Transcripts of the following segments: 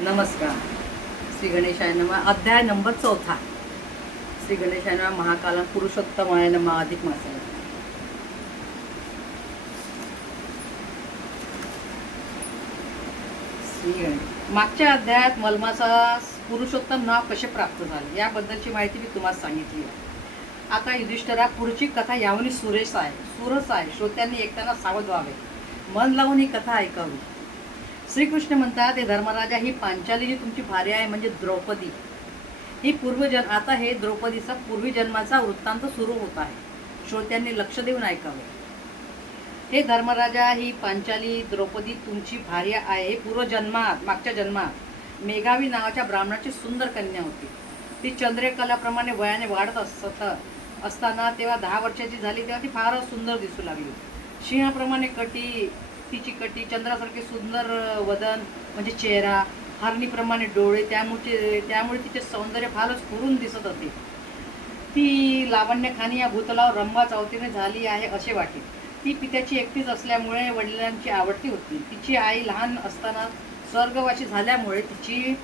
नमस्कार. श्री गणेशाय नमः. अध्याय नंबर 4. श्री गणेशाय नमः. महाकाल पुरुषोत्तमाय नमः. अधिक मासाय. श्री गणेश. मागच्या अध्यायात मलमाचा पुरुषोत्तम नाव कसे प्राप्त झाले याबद्दलची माहिती मी तुम्हाला सांगितली आहे. आता युधिष्ठिरा पुढची कथा यावनी सुरस आहे. श्रोत्यांनी ऐकताना सावध व्हावे, मन लावून ही कथा ऐकावी. श्रीकृष्ण म्हणतात, हे धर्मराजा, ही पांचाली जी तुमची भार्या आहे म्हणजे द्रौपदी, ही आता हे द्रौपदीचा पूर्वजन्माचा वृत्तांत सुरू होत आहे. श्रोत्यांनी लक्ष देऊन ऐकावे. हे धर्मराजा, ही पांचाली द्रौपदी तुमची भार्या आहे. पूर्वजन्मात, मागच्या जन्मात मेघावी नावाच्या ब्राह्मणाची सुंदर कन्या होती. ती चंद्रकलाप्रमाणे वयाने वाढत असताना तेव्हा 10 वर्षाची झाली तेव्हा ती फारच सुंदर दिसू लागली. सिंहाप्रमाणे तिची कटी, चंद्रासारखे सुंदर वदन म्हणजे चेहरा, हरणीप्रमाणे डोळे, त्यामुळे तिचे सौंदर्य फारच खुरून दिसत होते. ती लावण्यखानी या भूतलावर रंभा चौथीने झाली आहे असे वाटे. ती पित्याची एकटीच असल्यामुळे वडिलांची आवडती होती. तिची आई लहान असताना स्वर्गवासी झाल्यामुळे तिची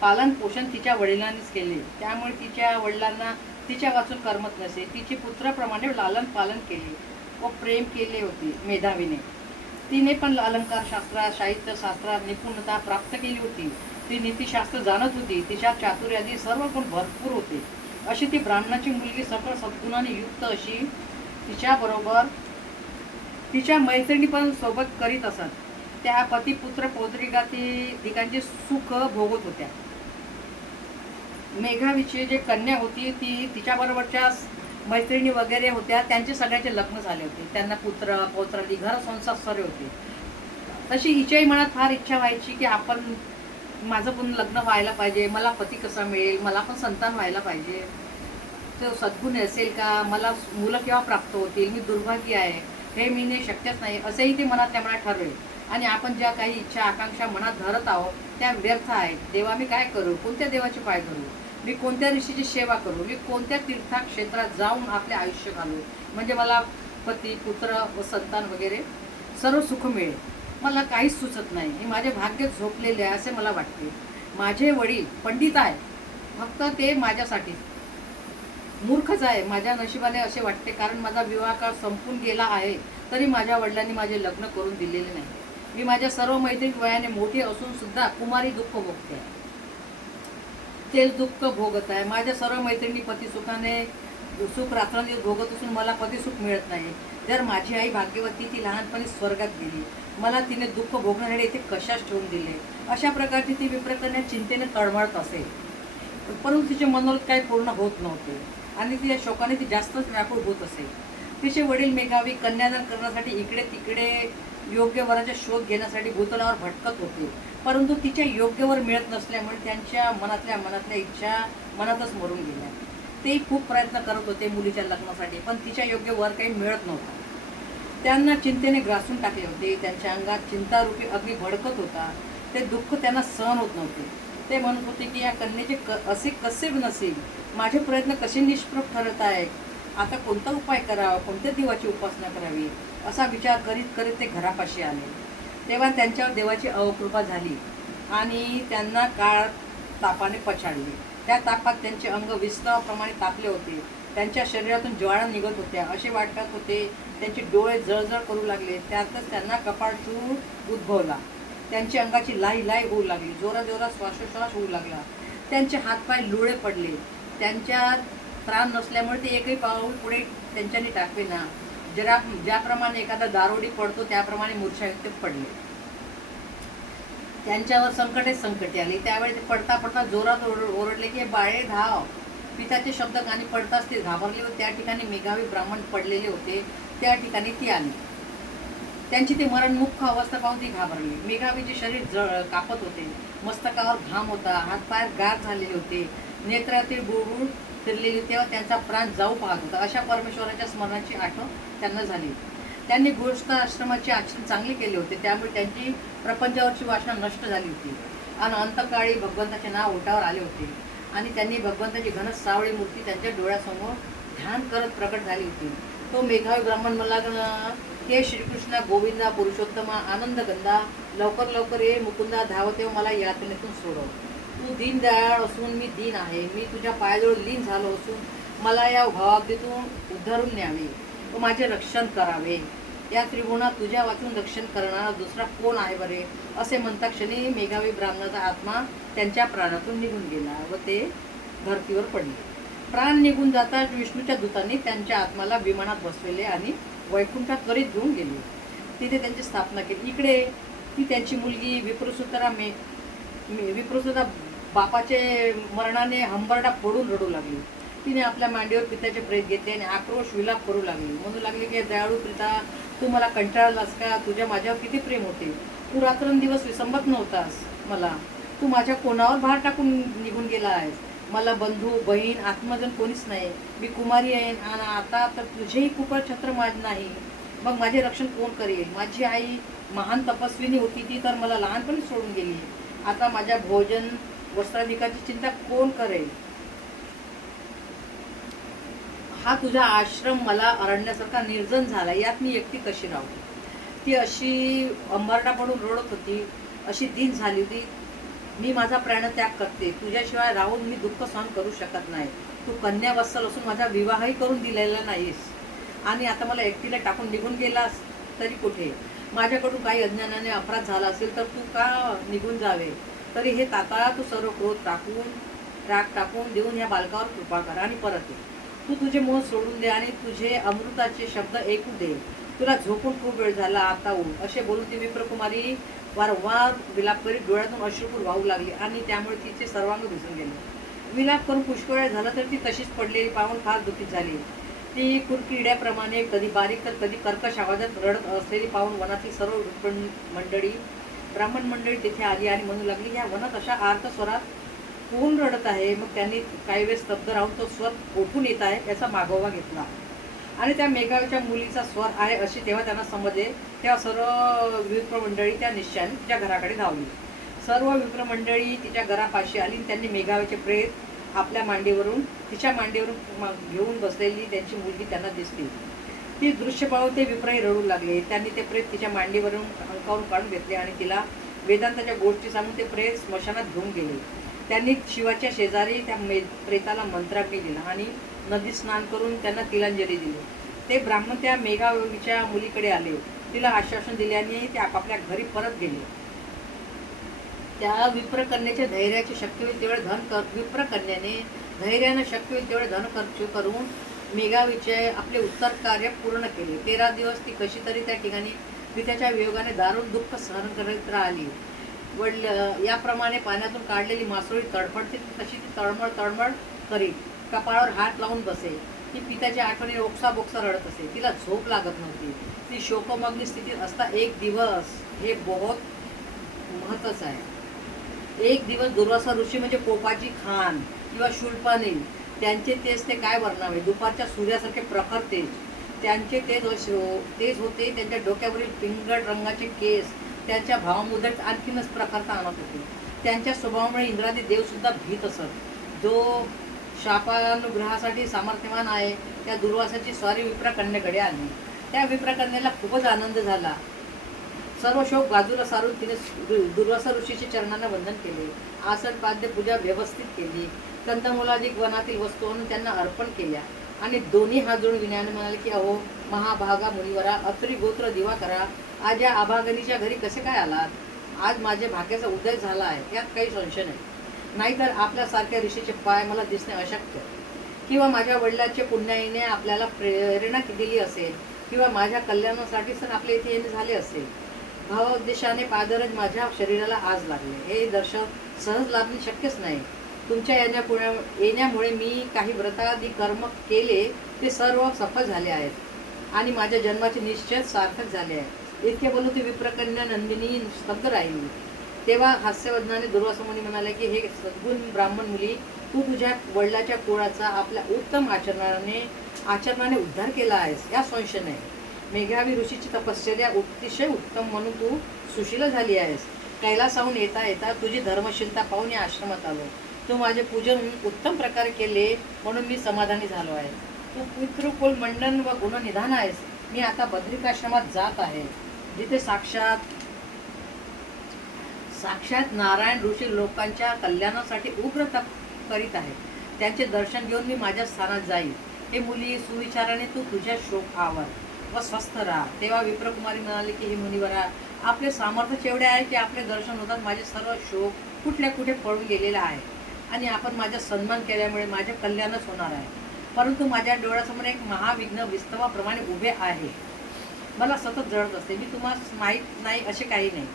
पालन पोषण तिच्या वडिलांनीच केले. त्यामुळे तिच्या वडिलांना तिच्या वाचून करमत नसे. तिचे पुत्राप्रमाणे लालन पालन केले व प्रेम केले होते. मेधावीने तिने पण अलंकार शास्त्रात, साहित्यशास्त्रात निपुणता प्राप्त केली होती. ती नीतिशास्त्र जाणत होती. तिच्या चातुर्यादी सर्व गुण भरपूर होते. अशी ती ब्राह्मणाची मुलगी सकळ सद्गुणाने युक्त अशी तिच्याबरोबर तिच्या मैत्रिणी पण सोबत करीत असत. त्या पती पुत्र पौत्रिकांचे सुख भोगत होत्या. मेघावीची जे कन्या होती ती तिच्याबरोबरच्या मैत्रिणी वगैरे होत्या, त्यांचे सगळ्याचे लग्न झाले होते. त्यांना पुत्र पौत्रादी घर संसार सर्व होते. तशी हिच्याही मनात फार इच्छा व्हायची की माझं पण लग्न व्हायला पाहिजे, मला पती कसा मिळेल, मला पण संतान व्हायला पाहिजे, तो सद्गुण असेल का, मला मुलं केव्हा प्राप्त होतील, मी दुर्भाग्य आहे, हे मी शक्यच नाही असेही ते मनातल्या मनात ठरवेल. आणि आपण ज्या काही इच्छा आकांक्षा मनात धरत आहोत त्या व्यर्थ आहेत. देवा मी काय करू, कोणत्या देवाचे पाय धरू, मी कोणत्या ऋषीची सेवा करू, मी कोणत्या तीर्थक्षेत्रात जाऊन आपले आयुष्य घालू म्हणजे मला पती पुत्र व संतान वगैरे सर्व सुख मिळेल. मला काहीच सुचत नाही. हे माझे भाग्य झोपलेले आहे असे मला वाटते. माझे वडील पंडित आहे, फक्त ते माझ्यासाठी मूर्खच आहे. माझ्या नशिबाने असे वाटते, कारण माझा विवाह काळ संपून गेला आहे तरी माझ्या वडिलांनी माझे लग्न करून दिलेले नाही. मी माझ्या सर्व मैत्रिणी वयाने मोठी असून सुद्धा कुमारी दुःख भोगते आहे. तेच दुःख भोगत आहे. माझ्या सर्व मैत्रिणी पतिसुखाने सुख रात्रंदिवस भोगत असून मला पतिसुख मिळत नाही. जर माझी आई भाग्यवती, ती लहानपणी स्वर्गात गेली, मला तिने दुःख भोगण्यासाठी इथे कशाच ठेवून दिले. अशा प्रकारची ती विप्रकन्या चिंतेने तळमळत असे. परंतु तिचे मनोरथ काही पूर्ण होत नव्हते आणि तिच्या शोकाने ती जास्तच व्याकुळ होत असे. तिचे वडील मेघावी कन्यादान करण्यासाठी इकडे तिकडे योग्य वराचा शोध घेण्यासाठी भूतलावर भटकत होते. परंतु तिच्या योग्य वर मिळत नसल्यामुळे त्यांच्या मनातल्या इच्छा मनातच मरून गेल्या. ते खूप प्रयत्न करत होते मुलीच्या लग्नासाठी, पण तिच्या योग्य वर काही मिळत नव्हता. त्यांना चिंतेने ग्रासून टाकले होते. त्यांच्या अंगात चिंतारूपी अग्नी भडकत होता. ते दुःख त्यांना सहन होत नव्हते. ते म्हणत होते की या कन्येचे असे कसे नसेल, माझे प्रयत्न कसे निष्प्रभ ठरत आहेत, आता कोणता उपाय करावा, कोणत्या देवाची उपासना करावी असा विचार करीत करीत ते घरापाशी आले. तेव्हा त्यांच्यावर देवाची अवकृपा झाली आणि त्यांना काळ तापाने पछाडले. त्या तापात त्यांचे अंग विस्तवाप्रमाणे तापले होते. त्यांच्या शरीरातून ज्वाळा निघत होत्या असे वाटत होते. त्यांचे डोळे जळजळ करू लागले. त्यातच त्यांना कपाळचूळ उद्भवला. त्यांच्या अंगाची लाई होऊ लागली. जोराजोरात श्वासोश्वास होऊ लागला. त्यांचे हातपाय लुळे पडले. त्यांच्यात प्राण नसल्यामुळे ते एकही पाऊल पुढे त्यांच्यानी टाकले ना. ज्याप्रमाणे एखादा दारोडी पडतो त्याप्रमाणे मूर्छायुक्त पडले. त्यांच्यावर संकटे आली. त्यावेळी ते पडता पडता जोरात ओरडले की बाळे धाव. पिताचे शब्द कानी पडताच ते घाबरले व त्या ठिकाणी मेघावी ब्राह्मण पडलेले होते त्या ठिकाणी ती आली. त्यांची ते मरणमुख अवस्था पाहून ती घाबरली. मेघावीचे शरीर कापत होते. मस्तकावर घाम होता. हातपाय गार झालेले होते. नेत्रातील बुळबुळ फिरलेली. तेव्हा त्यांचा प्राण जाऊ पाहत होता. अशा परमेश्वराच्या स्मरणाची आठवण त्यांना झाली. त्यांनी गृहस्थ आश्रमाचे आचरण चांगले केले होते, त्यामुळे त्यांची प्रपंचावरची वासना नष्ट झाली होती आणि अंतकाळी भगवंताचे नाव ओठावर आले होते आणि त्यांनी भगवंताची घन सावळी मूर्ती त्यांच्या डोळ्यासमोर ध्यान करत प्रकट झाली होती. तो मेघावी ब्राह्मण मला हे श्रीकृष्ण गोविंदा पुरुषोत्तमा आनंदगंधा लवकर लवकर ये मुकुंदा, धावत येऊ मला यातनेतून सोडव. तू दीनदयाळ असून मी दीन आहे. मी तुझ्या पायाजवळ लीन झालो असून मला या भावाब्दीतून उद्धारून न्यावे व माझे रक्षण करावे. या त्रिगुणात तुझ्या वाचून रक्षण करणारा दुसरा कोण आहे बरे, असे म्हणता क्षणी मेघावी ब्राह्मणाचा आत्मा त्यांच्या प्राणातून निघून गेला व ते धरतीवर पडले. प्राण निघून जाताच विष्णूच्या दूतांनी त्यांच्या आत्माला विमानात बसवले आणि वैकुंठात त्वरित घेऊन गेले. तिथे त्यांची स्थापना केली. इकडे ती त्यांची मुलगी विप्रसुता बापाचे मरणाने हंबरडा फोडून रडू लागली. तिने आपल्या मांडीवर पित्याचे प्रेत घेतले आणि आक्रोश विलाप करू लागली. म्हणू लागली की दयाळू प्रिता, तू मला कंटाळलास का? तुझ्या माझ्यावर किती प्रेम होते. तू रात्रंदिवस विसंबत नव्हतास मला. तू माझ्या कोणावर भार टाकून निघून गेला आहेस. मला बंधू बहीण आत्मजन कोणीच नाही. मी कुमारी आहे आणि आता तर तुझेही कुपर छत्र माझ नाही. मग माझे रक्षण कोण करेल? माझी आई महान तपस्विनी होती, ती तर मला लहानपणी सोडून गेली. आता माझ्या भोजन वस्त्राधिकाची चिंता कोण करेल? हा तुझा आश्रम मला अरण्यासारखा निर्जन झाला. यात मी एकटी कशी राहू? ती अशी अंबरडा पडून रडत होती, अशी दीन झाली होती. मी माझा प्राणत्याग करते. तुझ्याशिवाय राहून मी दुःख सहन करू शकत नाही. तू कन्या वत्सल असून माझा विवाहही करून दिलेला नाहीस आणि आता मला एकटीला टाकून निघून गेलास तरी कुठे? माझ्याकडून काही अज्ञानाने अपराध झाला असेल तर तू का निघून जावे? तरी हे ताताळा तू सर्व क्रोध राग टाकून देऊन या बालकावर कृपा कर आणि परत ये. तू तुझे मोह सोडून दे आणि तुझे अमृताचे शब्द ऐकू दे. तुला झोपून खूप वेळ झाला, आता उठ. असे बोलून ती विप्रकुमारी वारंवार विलाप करीत डोळ्यातून अश्रुपूर वाहू लागली आणि त्यामुळे तिचे सर्वांग दिसून गेले. विलाप करून पुष्कळ वेळ झाला तर ती तशीच पडलेली पाहून फार दुःखीत झाली. ती कुरकिड्याप्रमाणे कधी बारीक तर कधी कर्कश आवाजात रडत असलेली पाहून वनातील सर्व ब्राह्मण मंडळी तिथे आली आणि म्हणू लागली, या वनात अशा आर्त स्वरात कोण रडत आहे? मग त्यांनी काही वेळ स्तब्ध राहून तो स्वर कोठून येत आहे याचा मागोवा घेतला आणि त्या मेघावीच्या मुलीचा स्वर आहे अशी तेव्हा त्यांना समजले. तेव्हा सर्व विप्रमंडळी त्या निश्चयाने तिच्या घराकडे धावली. सर्व विप्रमंडळी तिच्या घरापाशी आली. त्यांनी मेघावीचे प्रेत आपल्या मांडीवरून तिच्या मांडीवरून घेऊन बसलेली त्यांची मुलगी त्यांना दिसली. ती दृश्य पाहून ते विप्रही रडू लागले. त्यांनी ते प्रेत तिच्या मांडीवरून अंकावरून काढून घेतले आणि तिला वेदांताच्या गोष्टी सांगून ते प्रेत स्मशानात घेऊन गेले. त्यांनी शिवाच्या शेजारी त्या प्रेताला मंत्राग्नी दिला आणि नदीत स्नान करून त्यांना तिलांजली दिली. ते ब्राह्मण त्या मेघावीच्या मुलीकडे आले. तिला आश्वासन दिले आणि ते आपापल्या घरी परत गेले. त्या विप्रकन्याच्या धैर्याची शक्य होईल तेवढे विप्रकन्याने धैर्यानं शक्य होईल तेवढे धन खर्च करून मेघावीचे आपले उत्तर कार्य पूर्ण केले. 13 दिवस ती कशी तरी त्या ठिकाणी पित्याच्या वियोगाने दारुण दुःख सहन करत राहिली. याप्रमाणे पाण्यातून काढलेली मासोळी तडफडते तशी ती तळमळ करीत कपाळावर हात लावून बसे. ती पित्याच्या आठवणीने ओक्साबोक्सा रडत असे. तिला झोप लागत नव्हती. ती शोकमग्न स्थितीत असता एक दिवस, हे बहुत महत्त्वाचं आहे, एक दिवस दुर्वासा ऋषी म्हणजे पोपाची खान किंवा शूलपाणी, त्यांचे तेज ते काय वर्णावे. दुपारच्या सूर्यासारखे प्रखर तेज त्यांचे तेज होते. त्यांच्या डोक्यावरील पिंगट रंगाचे केस त्यांच्या भावामुद्रेत आणखीनच प्रखरता आणत होते. त्यांच्या स्वभावामुळे इंद्रादी देवसुद्धा भीत असत. जो शापानुग्रहासाठी सामर्थ्यवान आहे त्या दुर्वासाची स्वारी विप्रकन्याकडे आली. त्या विप्रकन्याला खूपच आनंद झाला. सर्व शोक बाजूला सारून तिने दुर्वासा ऋषीच्या चरणांना वंदन केले. आसन पाद्य पूजा व्यवस्थित केली. कंदमूलाधिक वनातील वस्तू आणून त्यांना अर्पण केल्या आणि दोन्ही हात जोडून विनयाने म्हणाले की अहो महाभागा मुनिवरा, अत्री गोत्र दिवा करा, आज या आभागनीच्या घरी कसे काय आलात? आज माझ्या भाग्याचा उदय झाला आहे, यात काही संशय नाही. नाहीतर आपल्यासारख्या ऋषीचे पाय मला दिसणे अशक्य. किंवा माझ्या वडिलांच्या पुण्याईने आपल्याला प्रेरणा दिली असेल किंवा माझ्या कल्याणासाठी सण आपल्या इथे येणे झाले असेल. भावोद्देशाने पादरज माझ्या शरीराला आज लागले. हे दर्शन सहज लाभणे शक्यच नाही. तुमच्या येण्यामुळे मी काही व्रतादी कर्म केले ते सर्व सफल झाले आहेत आणि माझ्या जन्माचे निश्चय सार्थक झाले आहे. इतके बोलून ती विप्रकन्या नंदिनी स्तब्ध राहिली. तेव्हा हास्यवदनाने दुर्वासा मुनी म्हणाले की हे सद्गुण ब्राह्मण मुली, तू तुझ्या वडिलाच्या कुळाचा आपल्या उत्तम आचरणाने उद्धार केला आहेस, या संशय नाही. मेघावी ऋषीची तपश्चर्या अतिशय उत्तम म्हणून तू सुशील झाली आहेस. कैलासाहून येता येता तुझी धर्मशीलता पाहून या आश्रमात आलो. तू माझे पूजन उत्तम प्रकारे केले म्हणून मी समाधानी झालो आहे. तू पितृकुल मंडन व गुणनिधान आहेस. मी आता बद्रिकाश्रमात जात आहे, जिथे साक्षात साक्षात नारायण ऋषी लोकांच्या कल्याणासाठी उग्र तप करीत आहे. त्यांचे दर्शन घेऊन मी माझ्या स्थानात जाईल. हे मुली, सुविचाराने तू तुझ्या शोक आवर व स्वस्थ राहा. तेव्हा विप्रकुमारी म्हणाले की हे मुनिवरा, आपले सामर्थ्य एवढे आहे की आपले दर्शन होतात माझे सर्व शोक कुठल्या कुठे पळून गेलेला आहे आणि आपण माझा सन्मान केल्यामुळे माझे कल्याणच होणार आहे. परंतु माझ्या डोळ्यासमोर एक महाविघ्न विस्तवाप्रमाणे उभे आहे. मला सतत जळत असते. मी तुम्हाला माहीत नाही असे काही नाही,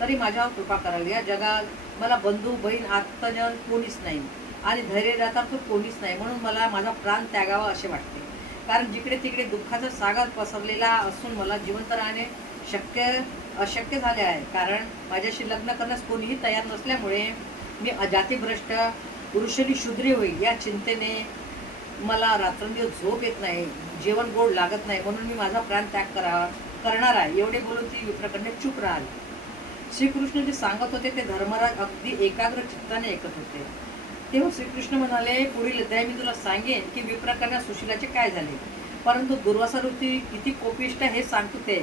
तरी माझ्यावर कृपा करावी. या जगात मला बंधू, बहीण, आत्मजन कोणीच नाही आणि धैर्यदाता तर कोणीच नाही. म्हणून मला माझा प्राण त्यागावा असे वाटते. कारण जिकडे तिकडे दुःखाचा सागर पसरलेला असून मला जिवंत राहणे अशक्य झाले आहे. कारण माझ्याशी लग्न करण्यास कोणीही तयार नसल्यामुळे मी अजातीभ्रष्ट पुरुषांनी शूद्री होईल या चिंतेने मला रात्रंदिवस झोप येत नाही, जेवण गोड लागत नाही. म्हणून मी माझा प्राण त्याग करणार आहे. एवढे बोलून ती विप्रकडने चूप राहिली. श्रीकृष्ण जे सांगत होते ते धर्मराज अगदी एकाग्र चित्ताने ऐकत होते. तेव्हा श्रीकृष्ण म्हणाले, पुढील अध्याय मी तुला सांगेन की विप्रकन्या सुशीलाचे काय झाले, परंतु दुर्वासा ऋषी किती कोपिष्ट हे सांगतो ते.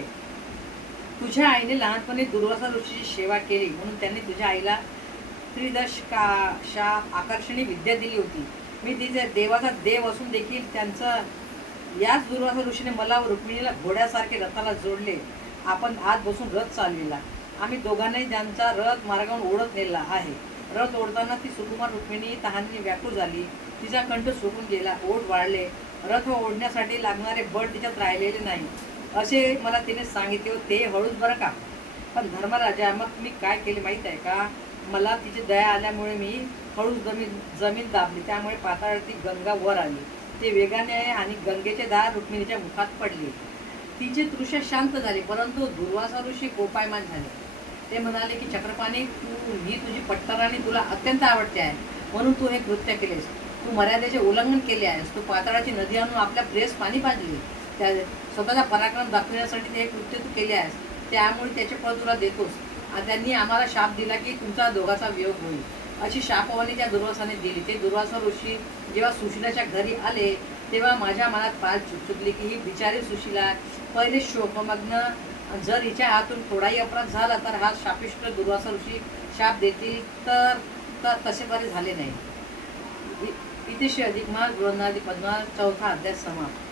तुझ्या आईने लहानपणी दुर्वासा ऋषीची सेवा केली म्हणून त्यांनी तुझ्या आईला त्रिदशा आकर्षणी विद्या दिली होती. मी तिचे देवाचा देव असून देखील त्यांचं याच दुर्वासा ऋषीने मला व रुक्मिणीला घोड्यासारखे रथाला जोडले. आपण आत बसून रथ चालविला. आम्ही दोघांनाही त्यांचा रथ मार्गावरून ओढत नेला आहे. रथ ओढताना ती सुकुमार रुक्मिणी तहाने व्याकुळ झाली. तिचा कंठ सुकून गेला, ओढ वाढले. रथ ओढण्यासाठी लागणारे बळ तिच्यात राहिलेले नाही असे मला तिने सांगितले. ते हळूच बरं का. पण धर्मराजा, मग मी काय केले माहीत आहे का? मला तिची दया आल्यामुळे मी हळूच जमीन दाबली. त्यामुळे पाताळातील गंगा वर आली. ते वेगाने आणि गंगेचे दार रुक्मिणीच्या मुखात पडले. तिची तृषा शांत झाली. परंतु दुर्वासा ऋषी कोपायमान झाले. ते म्हणाले की चक्रपाणी, ही तुझी पट्टराणी तुला अत्यंत आवडते आहे म्हणून तू हे कृत्य केलेस. तू मर्यादेचे उल्लंघन केले आहेस. तू पाताळाची नदी आणून आपल्या प्रेस पाणी पाजले. त्या स्वतःचा पराक्रम दाखवण्यासाठी ते कृत्य तू केले आहेस. त्यामुळे त्याचे फळ तुला देतोस. त्यांनी आम्हाला शाप दिला की तुमचा दोघाचा वियोग होईल अशी शापवाणी त्या दुर्वासाने दिली. ते दुर्वासा ऋषी जेव्हा सुशीलाच्या घरी आले तेव्हा माझ्या मनात फार चुकचुकली की ही बिचारी सुशीला पहिले शोकमग्न, जर हिच्या हातून थोडाही अपराध झाला तर हा शापिष्ट दुर्वासा ऋषी शाप देतील तर तसे बरे झाले नाही. इतिश्री अधिक मास गृहनादी पद्मा 4था अध्याय समाप्त.